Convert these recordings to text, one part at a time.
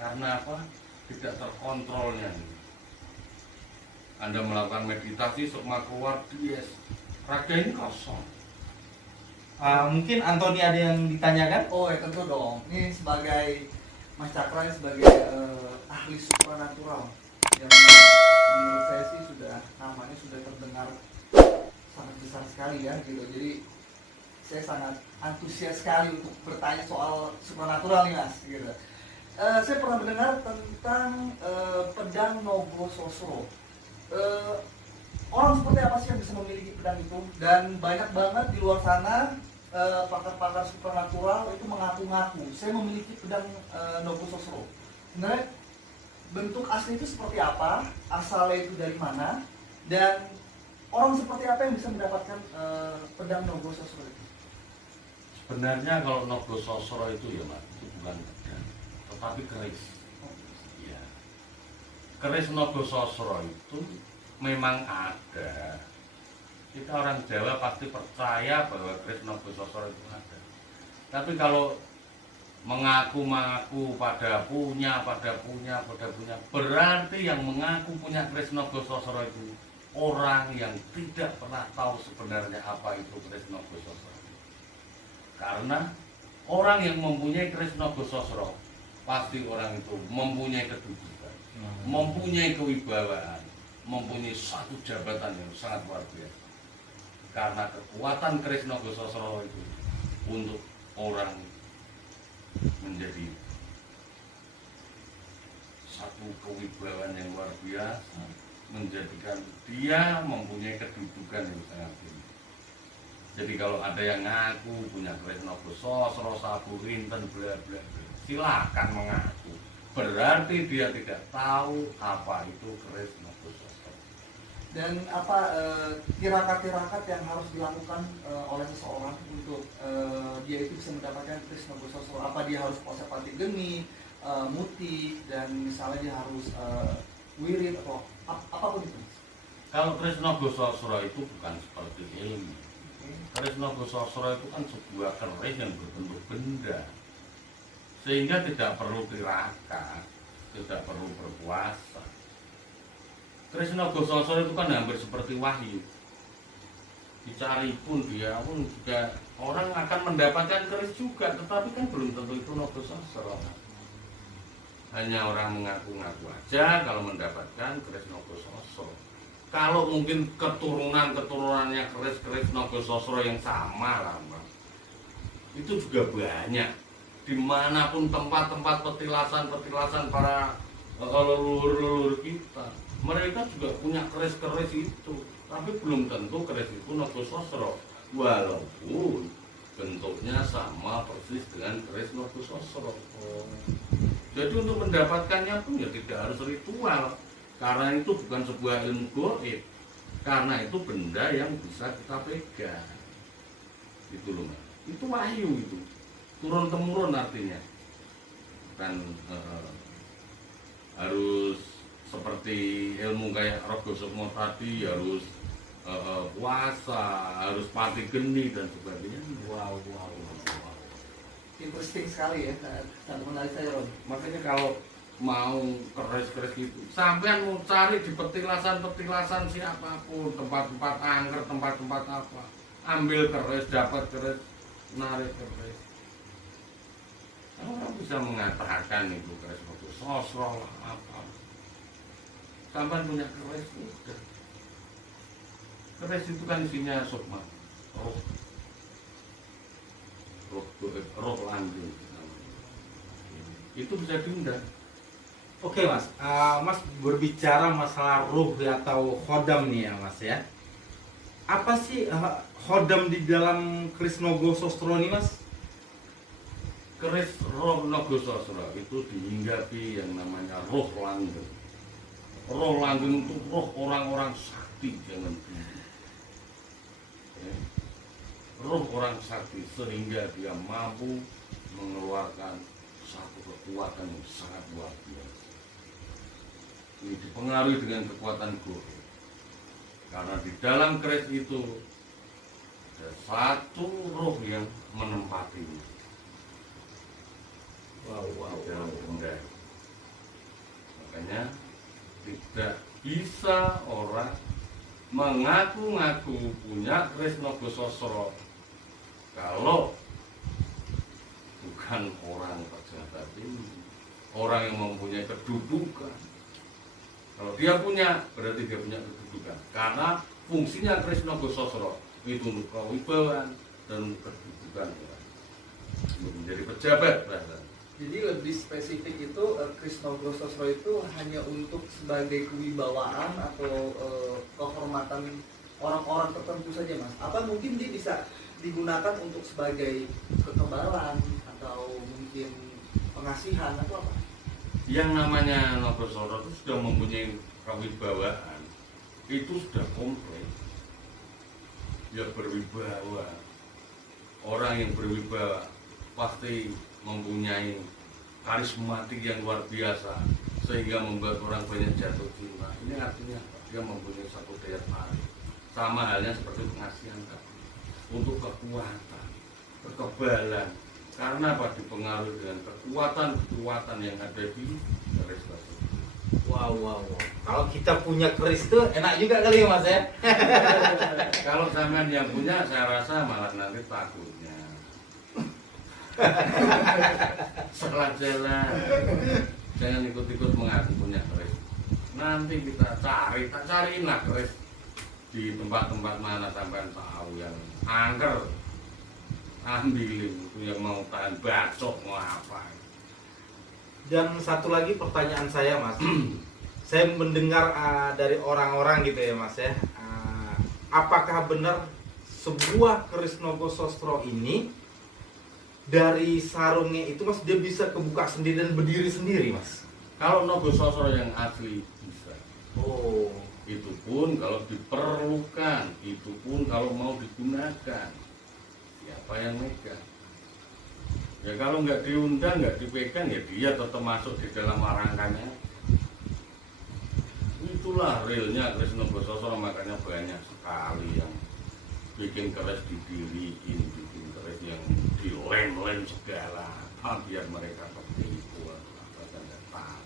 Karena apa? Tidak terkontrolnya. Anda melakukan meditasi, sukma keluar, yes, raga ini kosong. Mungkin Anthony ada yang ditanyakan? Oh ya tentu dong. Ini sebagai Mas Cakra sebagai ahli supranatural yang menurut saya sih namanya sudah terdengar sangat besar sekali ya gitu. Jadi saya sangat antusias sekali untuk bertanya soal supranatural nih Mas gitu. Saya pernah mendengar tentang pedang Nogososro. Orang seperti apa sih yang bisa memiliki pedang itu? Dan banyak banget di luar sana pakar-pakar supernatural itu mengaku-ngaku saya memiliki pedang Nogososro. Sebenarnya bentuk asli itu seperti apa? Asalnya itu dari mana? Dan orang seperti apa yang bisa mendapatkan pedang Nogososro itu? Sebenarnya kalau Nogososro itu ya Mas, itu bukan pedang, tetapi keris. Ya. Keris Nogososro itu memang ada. Kita orang Jawa pasti percaya bahwa keris Nogososro itu ada. Tapi kalau mengaku-ngaku pada punya, berarti yang mengaku punya keris Nogososro itu orang yang tidak pernah tahu sebenarnya apa itu keris Nogososro. Karena orang yang mempunyai keris Nogososro pasti orang itu mempunyai kedudukan, mempunyai kewibawaan, mempunyai satu jabatan yang sangat luar biasa. Karena kekuatan keris Nogososro itu untuk orang menjadi satu kewibawaan yang luar biasa, menjadikan dia mempunyai kedudukan yang sangat tinggi. Jadi kalau ada yang ngaku punya keris Nogososro, sabu rinten, bla bla bla, silakan mengaku. Berarti dia tidak tahu apa itu keris Nogososro. Dan apa tirakat-tirakat yang harus dilakukan oleh seseorang untuk dia itu bisa mendapatkan keris Nogososro? Apa dia harus puasa pati geni, muti, dan misalnya dia harus wirid atau apapun itu? Kalau keris Nogososro itu bukan seperti ilmu. Keris Nogososro itu kan sebuah keris yang berbentuk benda, sehingga tidak perlu tirakat, tidak perlu berpuasa. Keris Nogososro itu kan hampir seperti wahyu. Dicari pun dia pun juga orang akan mendapatkan keris juga, tetapi kan belum tentu itu Nogososro. Hanya orang mengaku-ngaku aja kalau mendapatkan keris Nogososro. Kalau mungkin keturunannya keris Nogososro yang sama lah, Mas. Itu juga banyak. Dimanapun tempat-tempat petilasan para leluhur kita, mereka juga punya keris itu, tapi belum tentu keris itu Nogososro, walaupun bentuknya sama persis dengan keris Nogososro. Jadi untuk mendapatkannya pun ya tidak harus ritual, karena itu bukan sebuah ilmu gaib, karena itu benda yang bisa kita pegang. Itu loh, Mas. Itu wahyu itu, turun temurun artinya, bukan harus seperti ilmu kayak Rogo Sukmo tadi harus puasa, harus pati geni dan sebagainya. Wow. Interesting sekali ya, sangat menarik saya Ron. Makanya kalau mau keris itu, sampean mau cari di petilasan siapapun, tempat-tempat angker, tempat-tempat apa, ambil keris, dapat keris, narik keris. Orang bisa mengatakan itu keris Nogososro lah apa. Sampai punya keris udah. Keris itu kan isinya sukma, roh langgeng. Itu bisa diundang. Oke Mas, Mas berbicara masalah ruh atau khodam nih ya Mas ya. Apa sih khodam di dalam keris Nogososro ini Mas? Keris roh Nogososro itu dihinggapi yang namanya roh langgeng. Roh langgeng itu roh orang-orang sakti, jangan tinggi. Roh orang sakti sehingga dia mampu mengeluarkan satu kekuatan yang sangat luar biasa. Ini dipengaruhi dengan kekuatan goib. Karena di dalam keris itu ada satu roh yang menempatinya. Dalam benda. makanya tidak bisa orang mengaku-ngaku punya Kresna Gososro kalau bukan orang pejabat ini, orang yang mempunyai kedudukan. Kalau dia punya, berarti dia punya kedudukan. Karena fungsinya Kresna Gososro itu untuk kewibawaan dan kedudukan, untuk menjadi pejabat bahasa. Jadi lebih spesifik itu Kresna Gososro itu hanya untuk sebagai kewibawaan atau kehormatan orang-orang tertentu saja, Mas? Apa mungkin dia bisa digunakan untuk sebagai kekebalan atau mungkin pengasihan atau apa? Yang namanya Nogosoro itu sudah mempunyai kewibawaan, itu sudah komplit. Ya berwibawa. Orang yang berwibawa pasti mempunyai karismatik yang luar biasa sehingga membuat orang banyak jatuh cinta. Ini artinya dia mempunyai satu daya tarik. Sama halnya seperti pengasihan tadi. Untuk kekuatan, kekebalan, karena apa? Dipengaruhi dengan kekuatan yang ada di keris tersebut. Wow. Kalau kita punya keris itu enak juga kali ya Mas ya. Kalau sampean yang punya, saya rasa malah nanti takutnya salah jalan. Jangan ikut-ikut mengaku punya keris. Nanti kita cariin lah keris di tempat-tempat mana sampean tahu yang angker, ambilin itu yang mau tahan bacok mau apa. Dan satu lagi pertanyaan saya Mas, saya mendengar dari orang-orang gitu ya Mas ya, apakah benar sebuah keris Nogosostro ini dari sarungnya itu Mas dia bisa kebuka sendiri dan berdiri sendiri Mas? Kalau Nogosostro yang asli bisa. Oh. Itu pun kalau diperlukan, itu pun kalau mau digunakan, siapa yang megang? Ya kalau nggak diundang, nggak dipegang, ya dia tetap masuk di dalam rangkanya. Itulah realnya keris Nogosostro, makanya banyak sekali yang bikin keris didiriin, bikin keris yang dilem-lem segala, biar mereka tertipu atau apa dan nggak tahu.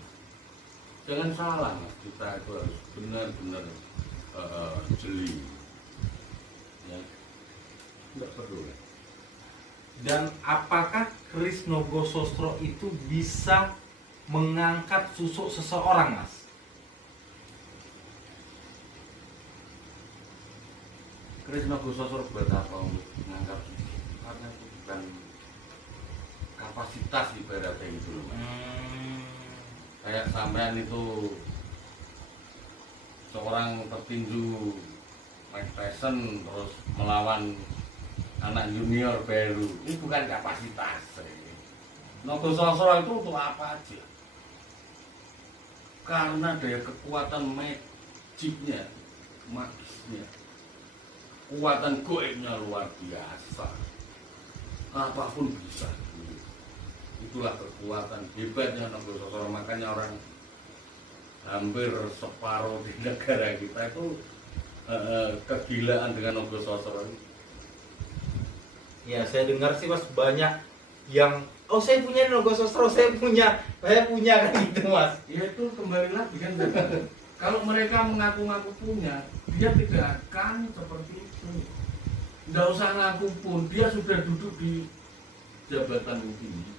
Jangan salah Mas, kita itu harus benar-benar jeli, ya, tidak peduli. Dan apakah keris Nogosostro itu bisa mengangkat susuk seseorang Mas? Keris Nogosostro buat apa? Untuk mengangkat susuk, karena itu bukan kapasitas ibaratnya itu. Kayak sampean itu seorang petinju Mike Tyson terus melawan anak junior baru, ini bukan kapasitas. Nogosostro itu untuk apa aja? Karena daya kekuatan magicnya, magisnya, kekuatan goibnya luar biasa. Apapun bisa. Itulah kekuatan hebatnya Nogosostro. Makanya orang hampir separuh di negara kita itu kegilaan dengan Nogosostro. Ya saya dengar sih Mas banyak yang saya punya Nogosostro, saya punya kan gitu Mas. Ya itu kembali lagi kan. Kalau mereka mengaku-ngaku punya, dia tidak akan seperti itu. Tidak usah ngaku pun, dia sudah duduk di jabatan tinggi.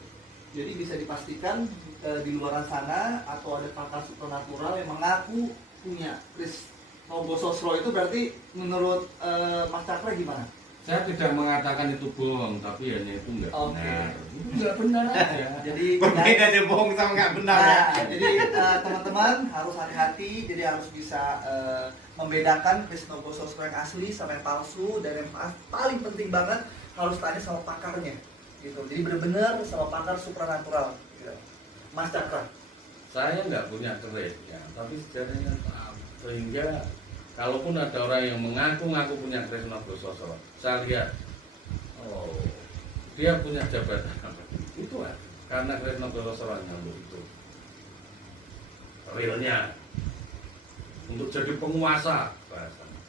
Jadi bisa dipastikan di luar sana atau ada pakar supernatural yang mengaku punya keris Nogosostro itu berarti menurut Mas Cakra gimana? Saya tidak mengatakan itu bohong, tapi hanya itu enggak benar. Itu enggak benar aja. Jadi Berbeda deh bohong sama nggak benar ya. jadi teman-teman harus hati-hati, jadi harus bisa membedakan keris Nogosostro yang asli sama yang palsu, dan yang paling penting banget harus tanya sama pakarnya. Gitu. Jadi benar-benar sama pakar supranatural. Gitu. Mas Cakra. Saya nggak punya keris, ya, tapi sejarahnya tahu. Sehingga kalaupun ada orang yang mengaku-ngaku punya keris Nogosostro, saya lihat, dia punya jabatan apa? Itu aja. Karena keris Nogosostro nyambung itu realnya untuk jadi penguasa bahasanya.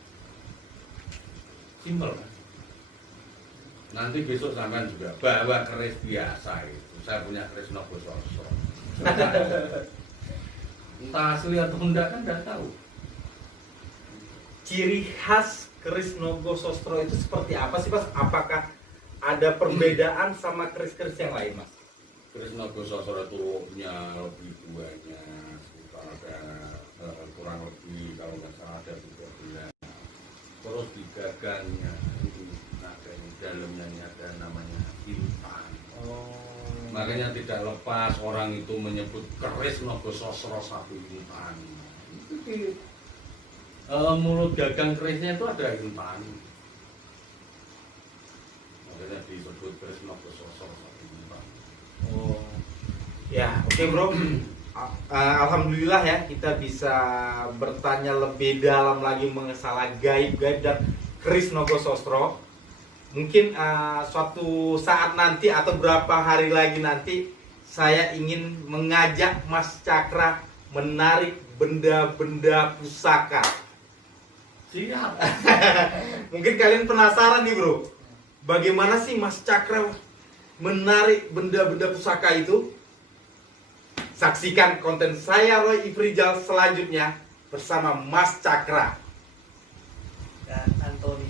Simpel kan? Nanti besok sampean juga bawa keris biasa itu. Saya punya keris Nogosostro. Entah asli atau enggak kan enggak tahu. Ciri khas keris Nogosostro itu seperti apa sih Mas? Apakah ada perbedaan sama keris-keris yang lain Mas? Keris Nogosostro itu punya lebih banyak, sekitar ada kurang lebih kalau nggak salah ada 13. Terus di gagangnya itu ada di dalamnya ini ada namanya intan. Makanya tidak lepas orang itu menyebut keris Nogosostro satu intan. Itu di mulut gagang kerisnya itu ada intan. Makanya disebut keris Nogosostro satu intan. Oh, ya oke bro. Alhamdulillah ya kita bisa bertanya lebih dalam lagi mengenai gaib-gaib dan keris Nogosostro. Mungkin suatu saat nanti atau berapa hari lagi nanti saya ingin mengajak Mas Cakra menarik benda-benda pusaka. Siap. Mungkin kalian penasaran nih bro, bagaimana sih Mas Cakra menarik benda-benda pusaka itu? Saksikan konten saya Roy Ifrijal selanjutnya bersama Mas Cakra dan Anthony.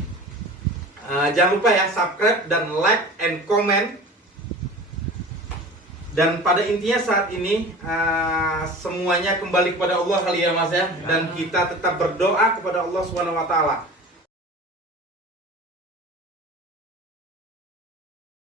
Jangan lupa ya subscribe dan like and comment. Dan pada intinya saat ini semuanya kembali kepada Allah kali ya Mas ya. Dan kita tetap berdoa kepada Allah Subhanahu wa taala